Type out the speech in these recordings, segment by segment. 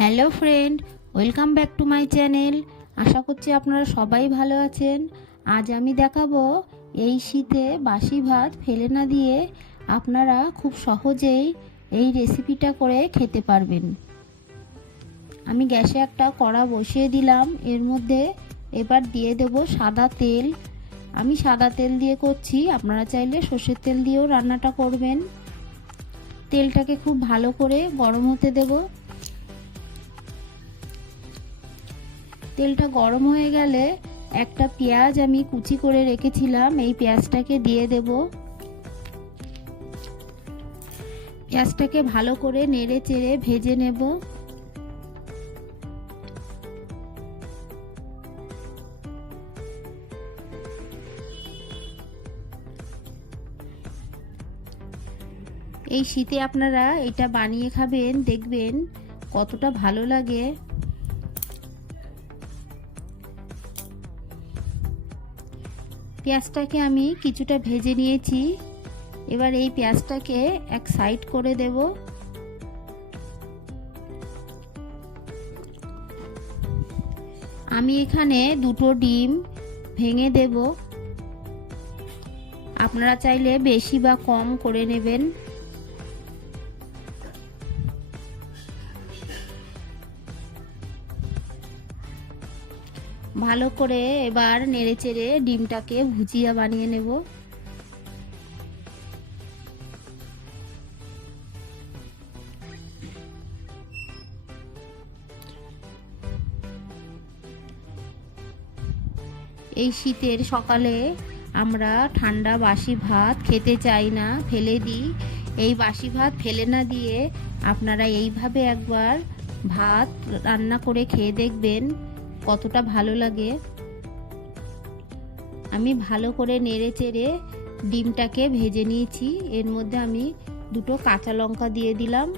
Hello friend, welcome back to my channel. আশা করছি আপনারা সবাই ভালো আছেন। আজ আমি দেখাবো এই শীতে বাসি ভাত ফেলে না দিয়ে আপনারা খুব সহজেই এই রেসিপিটা করে খেতে পারবেন। আমি গ্যাসে একটা কড়া বসিয়ে দিলাম, এর মধ্যে এবার দিয়ে দেব সাদা তেল। আমি সাদা তেল দিয়ে করছি, আপনারা চাইলে সর্ষের তেল দিয়েও রান্নাটা করবেন। তেলটাকে খুব ভালো করে গরম হতে দেব। তেলটা গরম হয়ে গেলে একটা পেঁয়াজ আমি কুচি করে রেখেছিলাম, এই পেঁয়াজটাকে দিয়ে দেব। পেঁয়াজটাকে ভালো করে নেড়ে চেড়ে ভেজে নেব। এই শীতে আপনারা এটা বানিয়ে খাবেন, দেখবেন কতটা ভালো লাগে। পেঁয়াজটাকে আমি কিছুটা ভেজে নিয়েছি, এবার এই পেঁয়াজটাকে এক সাইড করে দেব। আমি এখানে দুটো ডিম ভেঙে দেব, আপনারা চাইলে বেশি বা কম করে নেবেন। ভালো করে এবার নেড়েচেড়ে ডিমটাকে ভুজিয়া বানিয়ে নেব। এই শীতের সকালে আমরা ঠান্ডা বাসি ভাত খেতে চাই না, ফেলে দিই। এই বাসি ভাত ফেলে না দিয়ে আপনারা এইভাবে একবার ভাত রান্না করে খেয়ে দেখবেন কতটা ভালো লাগে। আমি ভালো করে নেড়ে চেড়ে ডিমটাকে ভেজে নিয়েছি, এর মধ্যে আমি দুটো কাঁচা লঙ্কা দিয়ে দিলাম।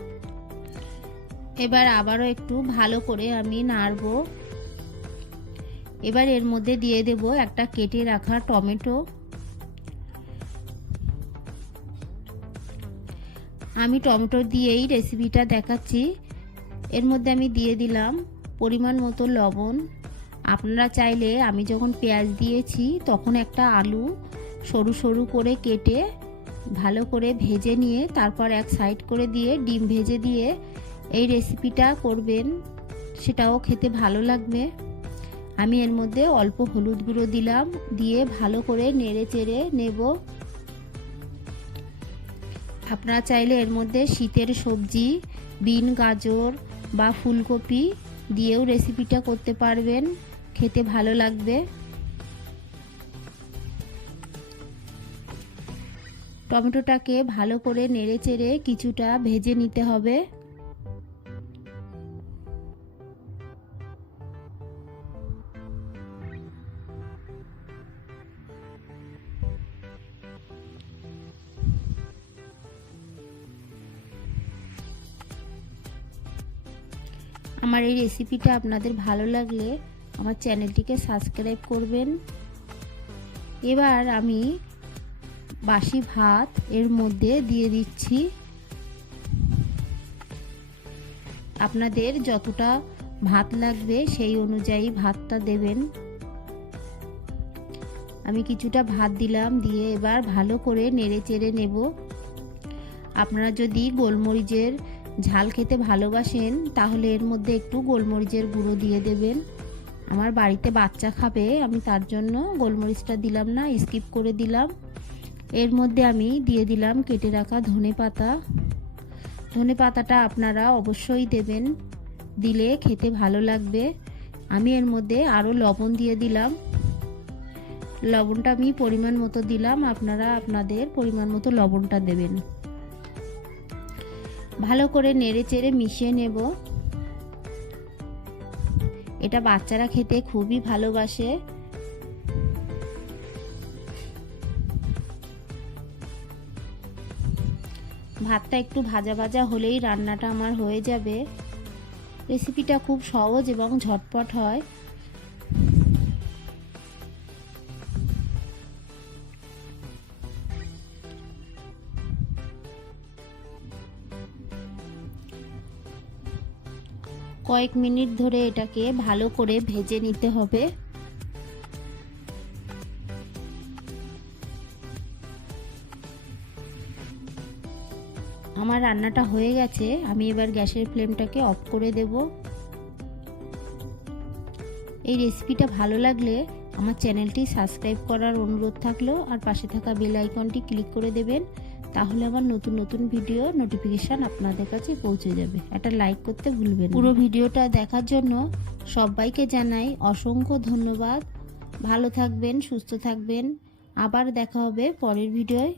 এবার আবারও একটু ভালো করে আমি নাড়বো। এবার এর মধ্যে দিয়ে দেব একটা কেটে রাখা টমেটো। আমি টমেটো দিয়েই রেসিপিটা দেখাচ্ছি। এর মধ্যে আমি দিয়ে দিলাম পরিমাণ মতো লবণ। আপনারা চাইলে আমি যখন পেঁয়াজ দিয়েছি তখন একটা আলু সরু সরু করে কেটে ভালো করে ভেজে নিয়ে তারপর এক সাইড করে দিয়ে ডিম ভেজে দিয়ে এই রেসিপিটা করবেন, সেটাও খেতে ভালো লাগবে। আমি এর মধ্যে অল্প হলুদ গুঁড়ো দিলাম, দিয়ে ভালো করে নেড়ে চেড়ে নেব। আপনারা চাইলে এর মধ্যে শীতের সবজি বিন, গাজর বা ফুলকপি দিয়েও রেসিপিটা করতে পারবেন, খেতে ভালো লাগবে। টমেটোটাকে ভালো করে নেড়ে চেড়ে কিছুটা ভেজে নিতে হবে। আমার এই রেসিপিটা আপনাদের ভালো লাগলে আমার চ্যানেলটিকে সাবস্ক্রাইব করবেন। এবার আমি বাসি ভাত এর মধ্যে দিয়ে দিচ্ছি। আপনাদের যতটা ভাত লাগবে সেই অনুযায়ী ভাতটা দেবেন। আমি কিছুটা ভাত দিলাম, দিয়ে এবার ভালো করে নেড়ে চেড়ে নেব। আপনারা যদি গোলমরিচের ঝাল খেতে ভালোবাসেন তাহলে এর মধ্যে একটু গোলমরিচের গুঁড়ো দিয়ে দেবেন। আমার বাড়িতে বাচ্চা খাবে, আমি তার জন্য গোলমরিচটা দিলাম না, স্কিপ করে দিলাম। এর মধ্যে আমি দিয়ে দিলাম কেটে রাখা ধনে পাতা। ধনে পাতাটা আপনারা অবশ্যই দেবেন, দিলে খেতে ভালো লাগবে। আমি এর মধ্যে আরও লবণ দিয়ে দিলাম। লবণটা আমি পরিমাণ মতো দিলাম, আপনারা আপনাদের পরিমাণ মতো লবণটা দেবেন। ভালো করে নেড়ে চেড়ে মিশিয়ে নেব। এটা বাচ্চারা খেতে খুবই ভালোবাসে। ভাতটা একটু ভাজা ভাজা হলেই রান্নাটা আমার হয়ে যাবে। রেসিপিটা খুব সহজ এবং ঝটপট হয়। কয়েক মিনিট ধরে এটাকে ভালো করে ভেজে নিতে হবে। আমার রান্নাটা হয়ে গেছে, আমি এবার গ্যাসের ফ্লেমটাকে অফ করে দেব। এই রেসিপিটা ভালো লাগলে আমার চ্যানেলটি সাবস্ক্রাইব করার অনুরোধ থাকলো, আর পাশে থাকা বেল আইকনটি ক্লিক করে দেবেন, তাহলে আমার নতুন নতুন ভিডিও নোটিফিকেশান আপনাদের কাছে পৌঁছে যাবে। একটা লাইক করতে ভুলবেন না। পুরো ভিডিওটা দেখার জন্য সবাইকে জানাই অসংখ্য ধন্যবাদ। ভালো থাকবেন, সুস্থ থাকবেন, আবার দেখা হবে পরের ভিডিওয়।